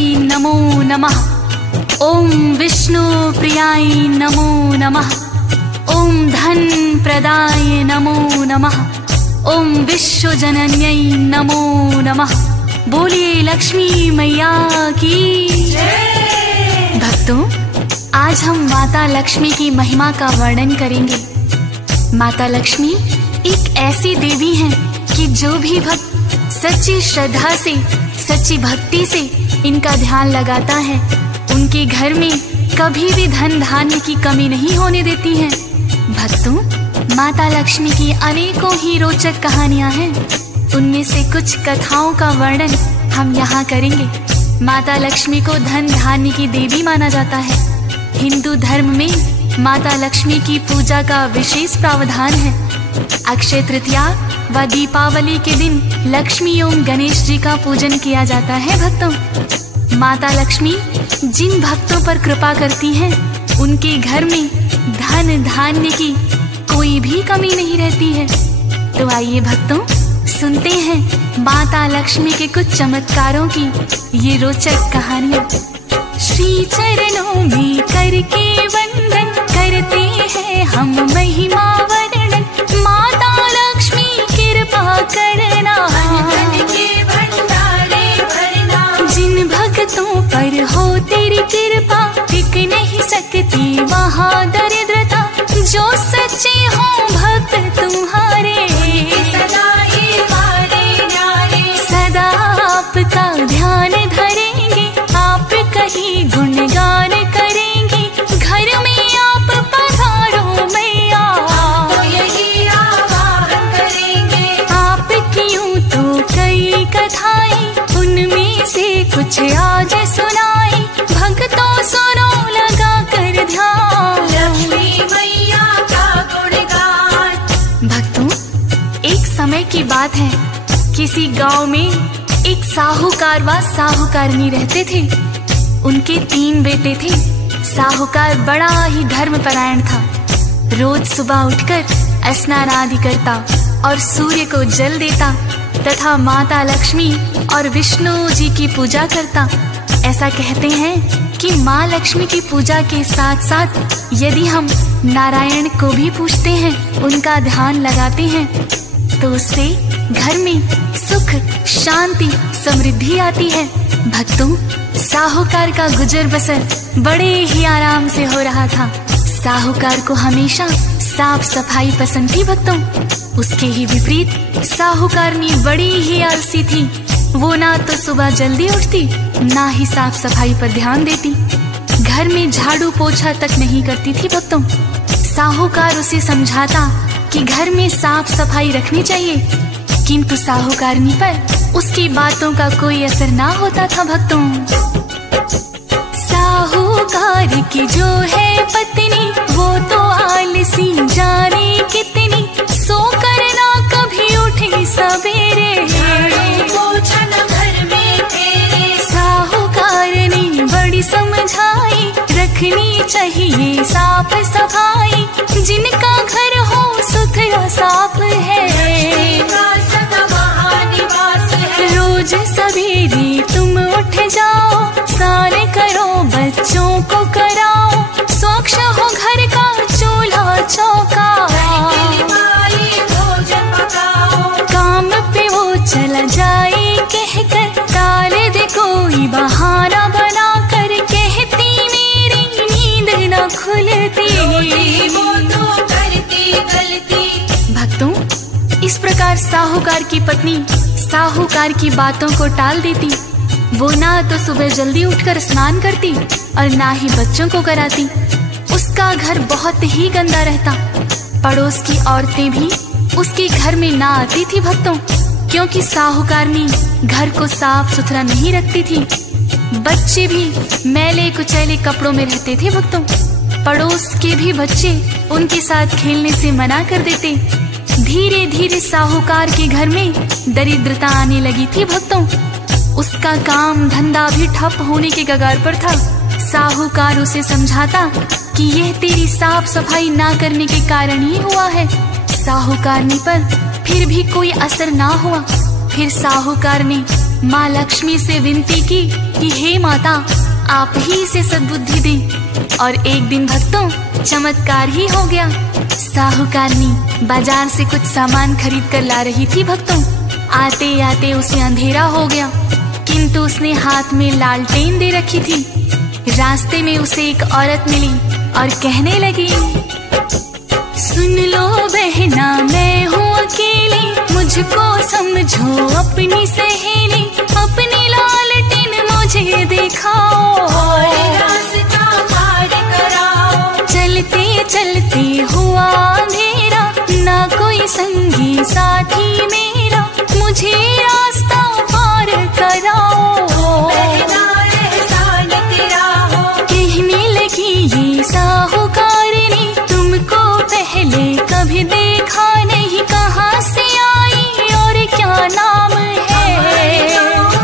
नमो नमः। ओम विष्णु प्रियाय नमो नमः। ओम धन प्रदाय नमो नमः। ओम विश्व जनन्यै नमो नमः। बोलिए लक्ष्मी मैया की जय। भक्तों, आज हम माता लक्ष्मी की महिमा का वर्णन करेंगे। माता लक्ष्मी एक ऐसी देवी हैं कि जो भी भक्त सच्ची श्रद्धा से, सच्ची भक्ति से इनका ध्यान लगाता है, उनके घर में कभी भी धन धान्य की कमी नहीं होने देती हैं। भक्तों, माता लक्ष्मी की अनेकों ही रोचक कहानियां हैं। उनमें से कुछ कथाओं का वर्णन हम यहाँ करेंगे। माता लक्ष्मी को धन धान्य की देवी माना जाता है। हिंदू धर्म में माता लक्ष्मी की पूजा का विशेष प्रावधान है। अक्षय तृतीया व दीपावली के दिन लक्ष्मी एवं गणेश जी का पूजन किया जाता है। भक्तों, माता लक्ष्मी जिन भक्तों पर कृपा करती हैं, उनके घर में धन धान्य की कोई भी कमी नहीं रहती है। तो आइए भक्तों, सुनते हैं माता लक्ष्मी के कुछ चमत्कारों की ये रोचक कहानियाँ। श्री चरणों में करके वंदन करते हैं हम महिमा वर्णन। माता लक्ष्मी कृपा करना, धन के भंडारे भरना। जिन भक्तों पर हो तेरी कृपा, टिक नहीं सकती वहाँ दरिद्रता। जो सच्चे हो भक्त तुम्हारे, सदा आपका ध्यान धरेंगे, आपका ही गुणगान करेंगे। घर में आप पधारो मैया, यही आवाहन करेंगे। आपकी यूं तो कई कथाएं, उनमें से कुछ आज सुनाई। भक्तों सुनो लगा कर ध्यान, लक्ष्मी मैया का गुणगान। भक्तों, एक समय की बात है, किसी गांव में एक साहूकार व साहूकारनी रहते थे। उनके 3 बेटे थे। साहूकार बड़ा ही धर्मपरायण था। रोज सुबह उठकर स्नान आदि करता और सूर्य को जल देता तथा माता लक्ष्मी और विष्णु जी की पूजा करता। ऐसा कहते हैं कि माँ लक्ष्मी की पूजा के साथ साथ यदि हम नारायण को भी पूजते हैं, उनका ध्यान लगाते हैं, तो उससे घर में सुख, शांति, समृद्धि आती है। भक्तों, साहूकार का गुजर बसर बड़े ही आराम से हो रहा था। साहूकार को हमेशा साफ सफाई पसंद थी। भक्तों, उसके ही विपरीत साहूकारनी बड़ी ही आलसी थी। वो ना तो सुबह जल्दी उठती, ना ही साफ सफाई पर ध्यान देती। घर में झाड़ू पोछा तक नहीं करती थी। भक्तों, साहूकार उसे समझाता कि घर में साफ सफाई रखनी चाहिए, किंतु साहूकारनी पर उसकी बातों का कोई असर ना होता था। भक्तों, साहूकार की जो है पत्नी, वो तो आलसी जाने कितनी। सो करना कभी उठी सवेरे, घर में तेरे। साहूकारनी बड़ी समझाई, रखनी चाहिए साफ सफाई। जिनका घर हो सुथरा साफ है, रोज सवेरे तुम उठ जाओ, स्नान करो, बच्चों को कराओ। स्वच्छ हो घर का चूल्हा चौका, काम पे वो चला जाए कहकर। टाल दे कोई बहाना बनाकर, कहती मेरी नींद न खुलती, वो तो करती गलती। भक्तों, इस प्रकार साहूकार की पत्नी साहूकार की बातों को टाल देती। वो ना तो सुबह जल्दी उठकर स्नान करती और ना ही बच्चों को कराती। उसका घर बहुत ही गंदा रहता। पड़ोस की औरतें भी उसके घर में ना आती थी। भक्तों, क्योंकि साहूकारनी घर को साफ सुथरा नहीं रखती थी। बच्चे भी मैले कुचैले कपड़ों में रहते थे। भक्तों, पड़ोस के भी बच्चे उनके साथ खेलने से मना कर देते। धीरे धीरे साहूकार के घर में दरिद्रता आने लगी थी। भक्तों, उसका काम धंधा भी ठप होने के कगार पर था। साहूकार उसे समझाता कि यह तेरी साफ सफाई ना करने के कारण ही हुआ है। साहूकारनी पर फिर भी कोई असर ना हुआ। फिर साहूकार ने माँ लक्ष्मी से विनती की कि हे माता, आप ही से सद्बुद्धि दें। और एक दिन भक्तों चमत्कार ही हो गया। साहूकारनी बाजार से कुछ सामान खरीद कर ला रही थी भक्तों। आते आते उसे अंधेरा हो गया, किंतु उसने हाथ में लालटेन दे रखी थी। रास्ते में उसे एक औरत मिली और कहने लगी, सुन लो बहना, मैं हूँ अकेली, मुझको समझो अपनी सहेली। अपनी लालटेन मुझे दिखाओ और रास्ता पार कराओ। चलते चलते हुआ अंधेरा, ना कोई संगी साथी मेरा, मुझे रास्ता पार कराओ। कहने लगी ये साहूकारनी, तुमको पहले कभी देखा नहीं, कहाँ से आई और क्या नाम है?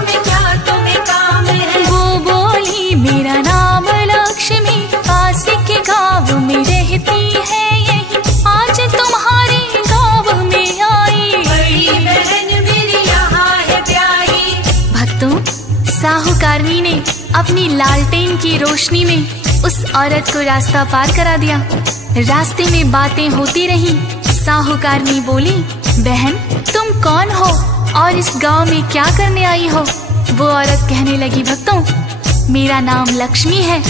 क्या तुम्हें काम है? वो बोली मेरा नाम लक्ष्मी, पास के गाँव में रहती है यही, आज तुम्हारे गाँव में आई, बड़ी बहन मेरी यहाँ है प्यारी। भक्तों, साहूकारनी ने अपनी लालटेन की रोशनी में उस औरत को रास्ता पार करा दिया। रास्ते में बातें होती रही। साहूकारनी बोली, बहन तुम कौन हो और इस गांव में क्या करने आई हो? वो औरत कहने लगी, भक्तों मेरा नाम लक्ष्मी है,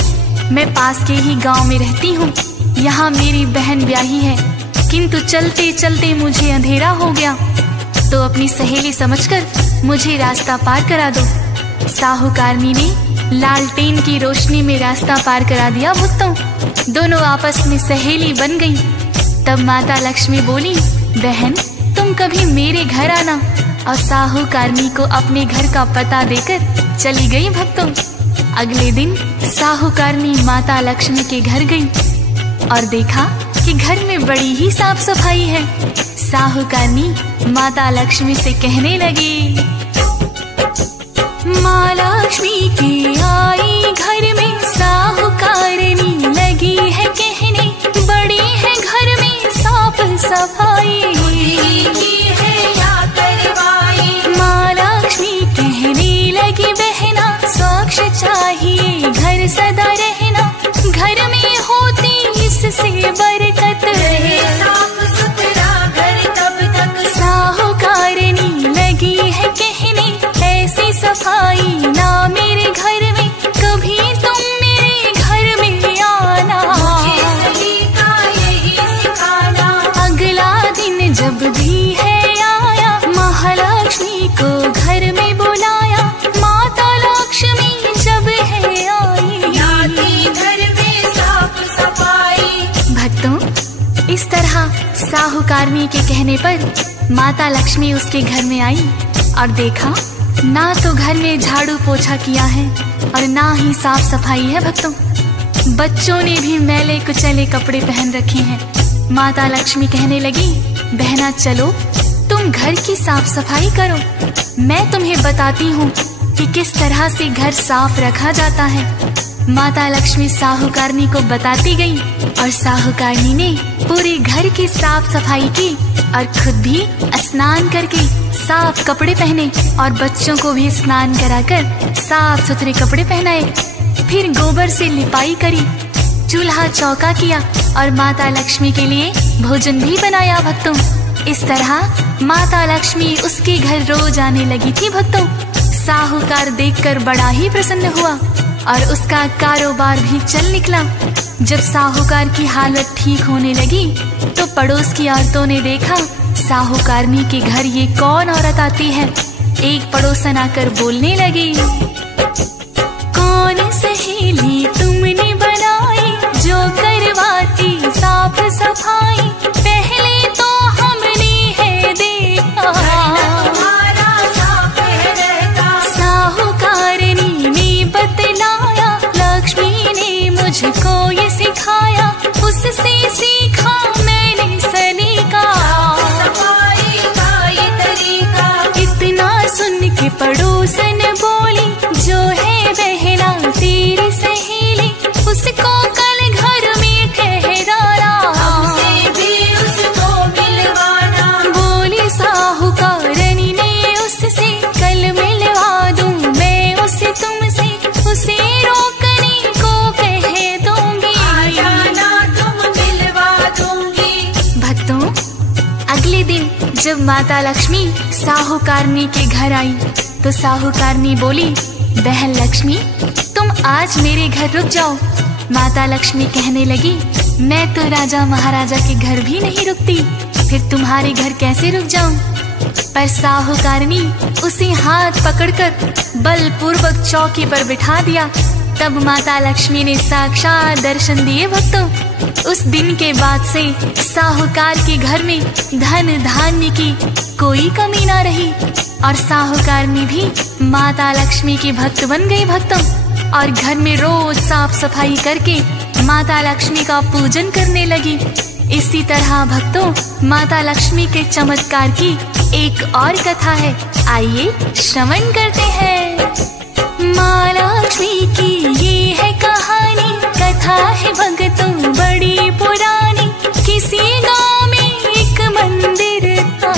मैं पास के ही गांव में रहती हूँ। यहाँ मेरी बहन ब्याही है, किंतु चलते चलते मुझे अंधेरा हो गया, तो अपनी सहेली समझकर मुझे रास्ता पार करा दो। साहूकारनी ने लालटेन की रोशनी में रास्ता पार करा दिया। भक्तों दोनों आपस में सहेली बन गई। तब माता लक्ष्मी बोली, बहन तुम कभी मेरे घर आना। और साहूकारनी को अपने घर का पता देकर चली गई। भक्तों अगले दिन साहूकारनी माता लक्ष्मी के घर गई और देखा कि घर में बड़ी ही साफ सफाई है। साहूकारनी माता लक्ष्मी से कहने लगी, माँ लक्ष्मी की आई घर में, साहूकारनी लगी है कहने, बड़ी है घर में साफ सफाई, है या करवाई। माँ लक्ष्मी कहने लगी, बहना स्वच्छ चाहिए घर सदा रहना, घर में होती इससे बरकत, साफ सुथरा घर तब तक। साहूकारनी लगी है कहने, ऐसी सफाई ना मेरे घर में, कभी तुम मेरे घर में आना, यही सिखाना। अगला दिन जब भी है आया, महालक्ष्मी को घर में बुलाया, माता लक्ष्मी जब है आई, घर में साफ सफाई। भक्तों इस तरह साहूकारनी के कहने पर माता लक्ष्मी उसके घर में आई और देखा ना तो घर में झाड़ू पोछा किया है और ना ही साफ सफाई है। भक्तों बच्चों ने भी मैले कुचले कपड़े पहन रखे हैं। माता लक्ष्मी कहने लगी, बहना चलो तुम घर की साफ सफाई करो, मैं तुम्हें बताती हूँ कि किस तरह से घर साफ रखा जाता है। माता लक्ष्मी साहूकारनी को बताती गई और साहूकारनी ने पूरे घर की साफ सफाई की और खुद भी स्नान करके साफ कपड़े पहने और बच्चों को भी स्नान कराकर साफ सुथरे कपड़े पहनाए। फिर गोबर से लिपाई करी, चूल्हा चौका किया और माता लक्ष्मी के लिए भोजन भी बनाया। भक्तों इस तरह माता लक्ष्मी उसके घर रोज आने लगी थी। भक्तों साहूकार देखकर बड़ा ही प्रसन्न हुआ और उसका कारोबार भी चल निकला। जब साहूकार की हालत ठीक होने लगी तो पड़ोस की औरतों ने देखा साहूकारनी के घर ये कौन औरत आती है। एक पड़ोसन आकर बोलने लगी, कौन सहेली तुमने बनाई जो करवाती साफ सफाई, पहले तो हमने है देखा साहूकारनी ने बतलाया, लक्ष्मी ने मुझको ये सिखाया, उससे सीखा मैंने सलीका, सफाई का ये तरीका। इतना सुन के पड़ोसन बोली, जो है बहना तेरी सहेली, उसको कल घर में ठहराना, हमसे भी उसको मिलवाना। बोली साहूकारनी ने उससे, कल मिलवा दूं मैं उसे तुमसे, माता लक्ष्मी साहूकारनी के घर आई तो साहूकारनी बोली, बहन लक्ष्मी तुम आज मेरे घर रुक जाओ। माता लक्ष्मी कहने लगी, मैं तो राजा महाराजा के घर भी नहीं रुकती, फिर तुम्हारे घर कैसे रुक जाऊं? पर साहूकारनी उसे हाथ पकड़कर बलपूर्वक चौकी पर बिठा दिया। तब माता लक्ष्मी ने साक्षात दर्शन दिए भक्तों। उस दिन के बाद से साहूकार के घर में धन धान्य की कोई कमी ना रही और साहूकारनी भी माता लक्ष्मी की भक्त बन गई भक्तों, और घर में रोज साफ सफाई करके माता लक्ष्मी का पूजन करने लगी। इसी तरह भक्तों माता लक्ष्मी के चमत्कार की एक और कथा है, आइए श्रवण करते हैं। माँ लक्ष्मी की ये है कहानी, कथा है भक्तों बड़ी पुरानी। किसी गांव में एक मंदिर था,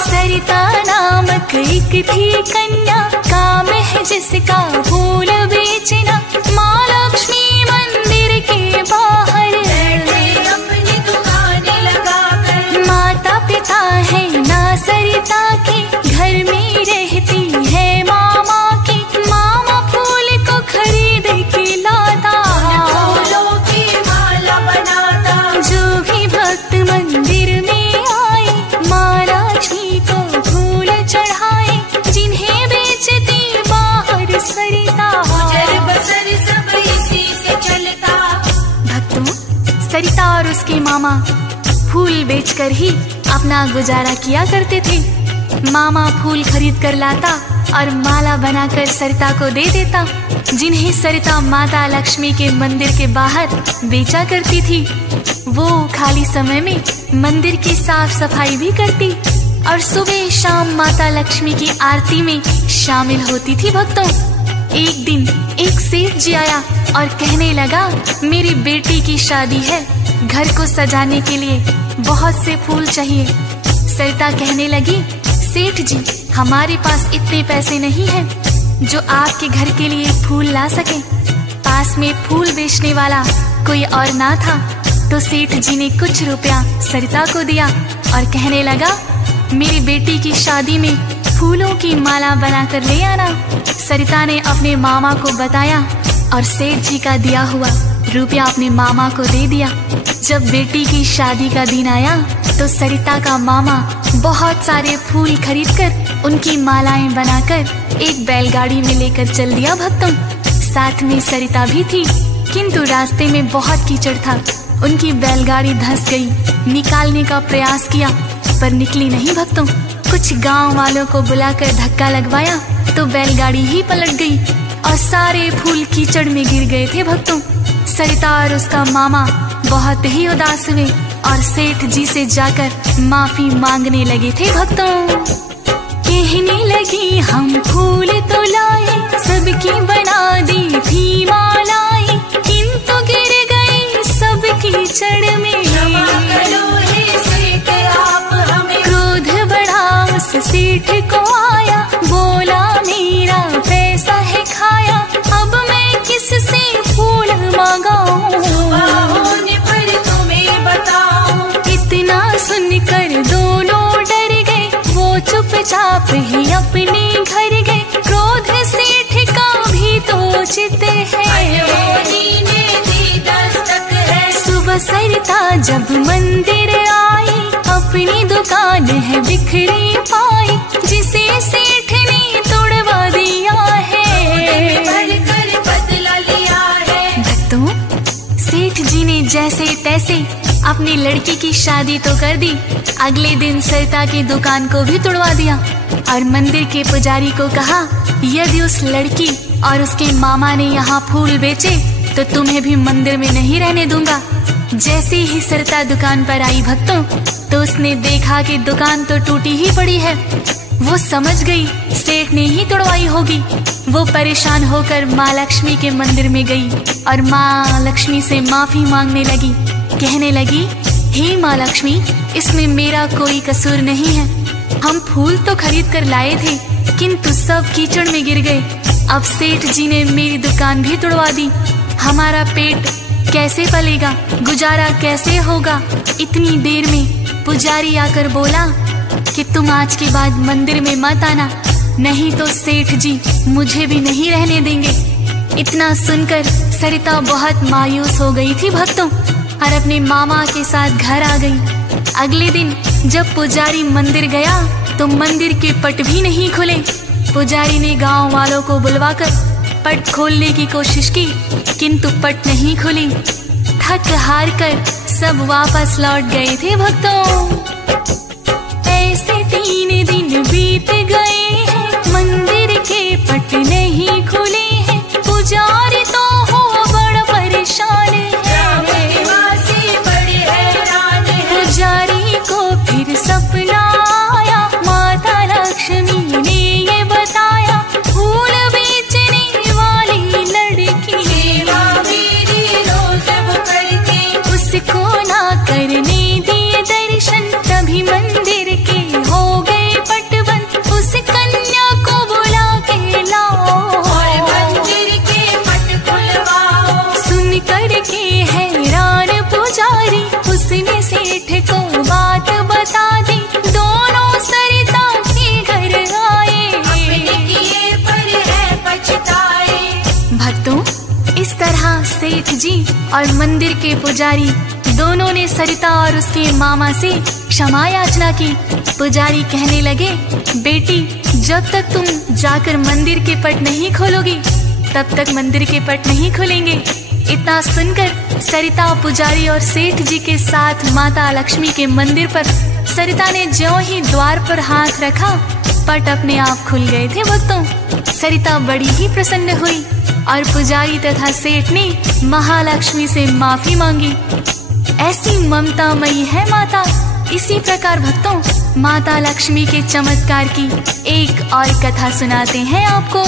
सरिता नामक एक थी कन्या, काम है जिसका फूल बेचना। माँ लक्ष्मी मंदिर के बाहर अपनी दुकान लगाकर, माता पिता है ना सरिता के, घर में रहती है मामा की। मामा फूल को खरीद के लाता, फूलों की माला बनाता। जो भी भक्त मंदिर में आए माँ लक्ष्मी को फूल चढ़ाए, जिन्हें बेचती बाहर सरिता, गुजर बसर सब इसी से चलता। भक्तों सरिता और उसके मामा फूल बेचकर ही अपना गुजारा किया करते थे। मामा फूल खरीद कर लाता और माला बनाकर सरिता को दे देता, जिन्हें सरिता माता लक्ष्मी के मंदिर के बाहर बेचा करती थी। वो खाली समय में मंदिर की साफ सफाई भी करती और सुबह शाम माता लक्ष्मी की आरती में शामिल होती थी भक्तों। एक दिन एक सेठ जी आया और कहने लगा, मेरी बेटी की शादी है, घर को सजाने के लिए बहुत से फूल चाहिए। सरिता कहने लगी, सेठ जी हमारे पास इतने पैसे नहीं हैं जो आपके घर के लिए फूल ला सके। पास में फूल बेचने वाला कोई और ना था तो सेठ जी ने कुछ रुपया सरिता को दिया और कहने लगा, मेरी बेटी की शादी में फूलों की माला बनाकर ले आना। सरिता ने अपने मामा को बताया और सेठ जी का दिया हुआ रुपया अपने मामा को दे दिया। जब बेटी की शादी का दिन आया तो सरिता का मामा बहुत सारे फूल खरीदकर उनकी मालाएं बनाकर एक बैलगाड़ी में लेकर चल दिया भक्तों। साथ में सरिता भी थी, किंतु रास्ते में बहुत कीचड़ था, उनकी बैलगाड़ी धंस गई। निकालने का प्रयास किया पर निकली नहीं भक्तों। कुछ गांव वालों को बुलाकर धक्का लगवाया तो बैलगाड़ी ही पलट गई और सारे फूल कीचड़ में गिर गए थे भक्तों। सरिता और उसका मामा बहुत ही उदास हुए और सेठ जी से जाकर माफी मांगने लगे थे भक्तों। कहने लगी, हम फूल तो लाए, सबकी बना दी थी मालाएं, किंतु गिर गए सब कीचड़ में। क्रोध बढ़ा उस सेठ को आया, बोला मेरा पैसा है खाया, अब मैं किससे फूल मांगाऊं? इतना सुनकर दोनों डर गए, वो चुपचाप ही अपने घर गए। क्रोध सेठ का भी तो चित है, सुबह सरिता जब मंदिर आई, अपनी दुकान है बिखरी पाई, जिसे सेठ ने तोड़वा दिया है, बदला लिया है। भक्तों सेठ जी ने जैसे तैसे अपनी लड़की की शादी तो कर दी, अगले दिन सरिता की दुकान को भी तोड़वा दिया और मंदिर के पुजारी को कहा, यदि उस लड़की और उसके मामा ने यहाँ फूल बेचे तो तुम्हें भी मंदिर में नहीं रहने दूंगा। जैसे ही सरिता दुकान पर आई भक्तों तो उसने देखा कि दुकान तो टूटी ही पड़ी है। वो समझ गई सेठ ने ही तोड़वाई होगी। वो परेशान होकर माँ लक्ष्मी के मंदिर में गई और माँ लक्ष्मी से माफी मांगने लगी। कहने लगी, हे माँ लक्ष्मी, इसमें मेरा कोई कसूर नहीं है। हम फूल तो खरीद कर लाए थे किंतु सब कीचड़ में गिर गए। अब सेठ जी ने मेरी दुकान भी तोड़वा दी। हमारा पेट कैसे पलेगा, गुजारा कैसे होगा। इतनी देर में पुजारी आकर बोला कि तुम आज के बाद मंदिर में मत आना, नहीं तो सेठ जी मुझे भी नहीं रहने देंगे। इतना सुनकर सरिता बहुत मायूस हो गई थी भक्तों, और अपने मामा के साथ घर आ गई। अगले दिन जब पुजारी मंदिर गया तो मंदिर के पट भी नहीं खुले। पुजारी ने गांव वालों को बुलवाकर पट खोलने की कोशिश की, किंतु पट नहीं खुली। थक हार कर सब वापस लौट गए थे भक्तों। ऐसे 3 दिन बीत गए हैं, मंदिर के पट नहीं खुले हैं। पुजारी तो हो बड़ा परेशान है, पुजारी को फिर सपना आया। माता लक्ष्मी ने ये बताया, फूल बेचने वाली लड़की उसको ना करने दिए दर्शन, तभी मंदिर के हो गए पट बंद। उस कन्या को बुला के लाओ और मंदिर के पट खुलवाओ। सुन कर के हैरान पुजारी उसने सेठ को बात बता दी। दोनों सरिता के घर आए, अपने किए पर है पछताए। भक्तों, इस तरह सेठ जी और मंदिर के पुजारी दोनों ने सरिता और उसके मामा से क्षमा याचना की। पुजारी कहने लगे, बेटी जब तक तुम जाकर मंदिर के पट नहीं खोलोगी तब तक मंदिर के पट नहीं खुलेंगे। इतना सुनकर सरिता पुजारी और सेठ जी के साथ माता लक्ष्मी के मंदिर पर, सरिता ने ज्यों ही द्वार पर हाथ रखा पट अपने आप खुल गए थे भक्तों। सरिता बड़ी ही प्रसन्न हुई और पुजारी तथा सेठ ने महालक्ष्मी से माफी मांगी। ऐसी ममतामयी है माता। इसी प्रकार भक्तों, माता लक्ष्मी के चमत्कार की एक और कथा सुनाते हैं आपको।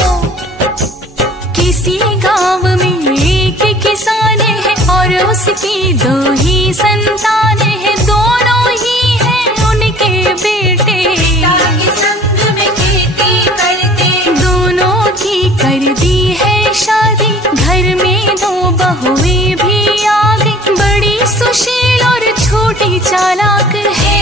किसी गांव में एक किसान है और उसकी 2 ही संतान है। दोनों ही हैं उनके बेटे, संग में खेती करते। दोनों की कर दी है शादी, घर में 2 बहुएं भी आ गई। बड़ी सुशील और छोटी चालाक है,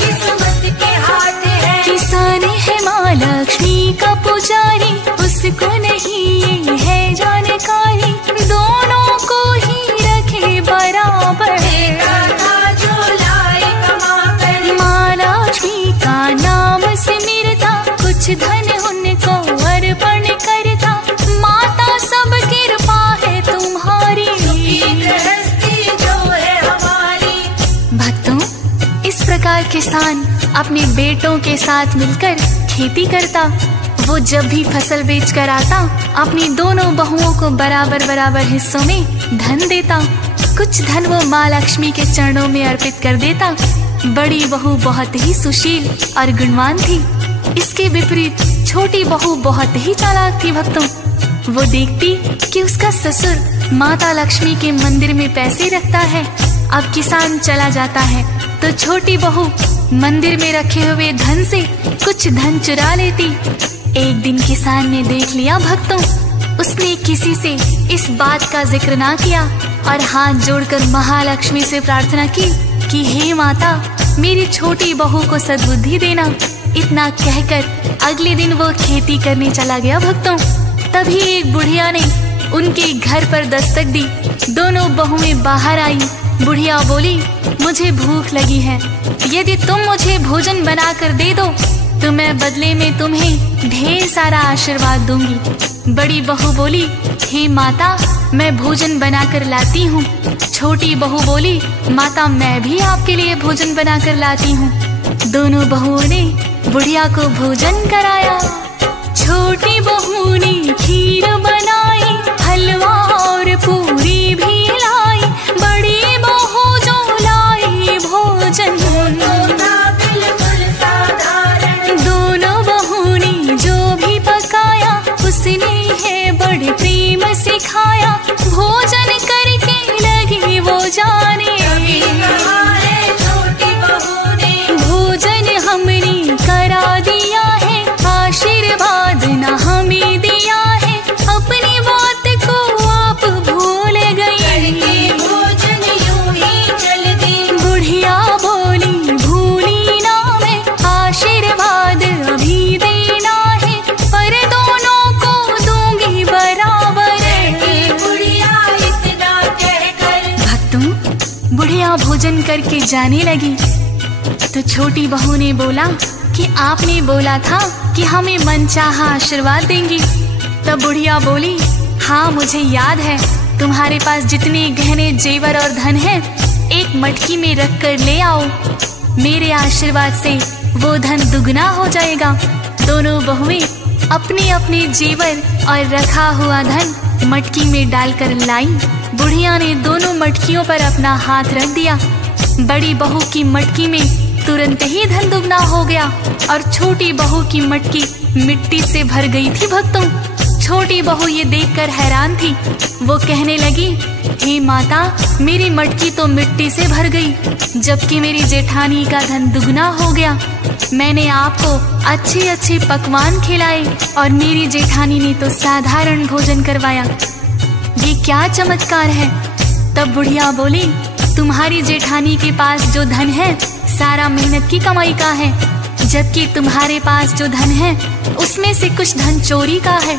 किस्मत के हाथ है। किसान है माँ लक्ष्मी का पुजारी, उसको नहीं ये है जानकारी। दोनों को ही रखे बराबर, जो लाए कमाकर। माँ लक्ष्मी का नाम सिमरता, कुछ धन उनको अर्पण करता। माता सब कृपा है तुम्हारी, जो है हमारी। भक्तों, इस प्रकार किसान अपने बेटों के साथ मिलकर खेती करता। वो जब भी फसल बेच कर आता, अपनी दोनों बहुओं को बराबर बराबर हिस्सों में धन देता। कुछ धन वो माँ लक्ष्मी के चरणों में अर्पित कर देता। बड़ी बहू बहुत ही सुशील और गुणवान थी। इसके विपरीत छोटी बहू बहुत ही चालाक थी भक्तों। वो देखती कि उसका ससुर माता लक्ष्मी के मंदिर में पैसे रखता है। अब किसान चला जाता है तो छोटी बहू मंदिर में रखे हुए धन से कुछ धन चुरा लेती। एक दिन किसान ने देख लिया भक्तों, उसने किसी से इस बात का जिक्र ना किया और हाथ जोड़कर महालक्ष्मी से प्रार्थना की कि हे माता, मेरी छोटी बहू को सद्बुद्धि देना। इतना कहकर अगले दिन वो खेती करने चला गया भक्तों। तभी एक बुढ़िया ने उनके घर पर दस्तक दी। दोनों बहुएं बाहर आई। बुढ़िया बोली, मुझे भूख लगी है, यदि तुम मुझे भोजन बनाकर दे दो तो मैं बदले में तुम्हें ढेर सारा आशीर्वाद दूंगी। बड़ी बहू बोली, हे माता, मैं भोजन बनाकर लाती हूँ। छोटी बहू बोली, माता मैं भी आपके लिए भोजन बनाकर लाती हूँ। दोनों बहुओं ने बुढ़िया को भोजन कराया। छोटी बहू ने खीर बनाई, हलवा और पूरी भी लाई। बड़ी बहू जो लाई भोजन, दोनों बहू ने जो भी पकाया उसने है बड़े प्रेम से खाया। भोजन करके लगी वो जाने, भोजन हमने करा दिया है, आशीर्वाद न हमें दिया है। अपनी बात को आप भूल गई, बुढ़िया भोजन करके जाने लगी तो छोटी बहू ने बोला कि आपने बोला था कि हमें मनचाहा आशीर्वाद देंगी। तब बुढ़िया बोली, हाँ मुझे याद है, तुम्हारे पास जितने गहने जेवर और धन है एक मटकी में रख कर ले आओ, मेरे आशीर्वाद से वो धन दुगना हो जाएगा। दोनों बहुएं अपने अपने जेवर और रखा हुआ धन मटकी में डालकर लाई। बुढ़िया ने दोनों मटकियों पर अपना हाथ रख दिया। बड़ी बहू की मटकी में तुरंत ही धन दुगना हो गया और छोटी बहू की मटकी मिट्टी से भर गई थी। भक्तों, छोटी बहू ये देखकर हैरान थी। वो कहने लगी, हे माता, मेरी मटकी तो मिट्टी से भर गई, जबकि मेरी जेठानी का धन दुगना हो गया। मैंने आपको अच्छे अच्छे पकवान खिलाए और मेरी जेठानी ने तो साधारण भोजन करवाया। ये क्या चमत्कार है? तब बुढ़िया बोली, तुम्हारी जेठानी के पास जो धन है सारा मेहनत की कमाई का है, जबकि तुम्हारे पास जो धन है उसमें से कुछ धन चोरी का है।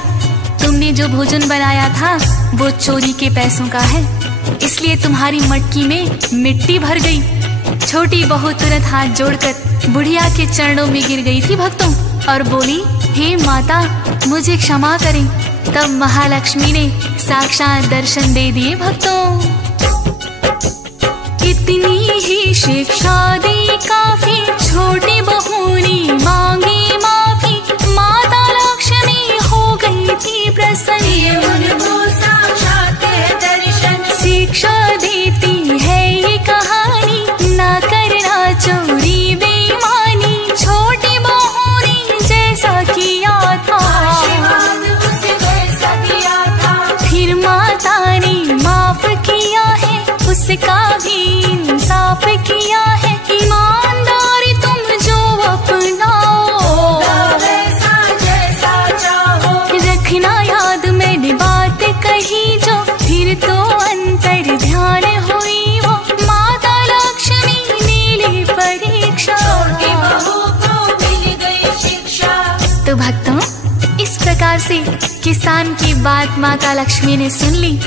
तुमने जो भोजन बनाया था वो चोरी के पैसों का है, इसलिए तुम्हारी मटकी में मिट्टी भर गई। छोटी बहू तुरंत हाथ जोड़कर बुढ़िया के चरणों में गिर गई थी भक्तों और बोली, हे माता, मुझे क्षमा करें। तब महालक्ष्मी ने साक्षात दर्शन दे दिए। भक्तों, इतनी ही शिक्षा दी काफी, छोटी बहू ने मांगी माफी, माता लक्ष्मी हो गई थी प्रसन्न, उनको साक्षात दर्शन। शिक्षा देती है ये कहानी, ना करना चोरी बेईमानी, छोटी बहू ने जैसा किया था फिर माता ने माफ किया है, उसका भी इंसाफ किया है। ईमानदारी तुम जो अपनाओ, जैसा चाहो, रखना याद मैंने बात कही जो, फिर तो अंतर ध्यान हुई वो, माता लक्ष्मी ने ली परीक्षा, छोटी बहू को मिल गई शिक्षा। तो भक्तों, इस प्रकार से किसान की बात माता लक्ष्मी ने सुन ली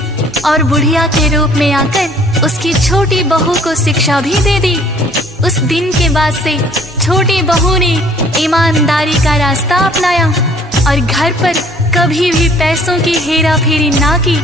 और बुढ़िया के रूप में आकर उसकी छोटी बहू को शिक्षा भी दे दी। उस दिन के बाद से छोटी बहू ने ईमानदारी का रास्ता अपनाया और घर पर कभी भी पैसों की हेरा फेरी ना की।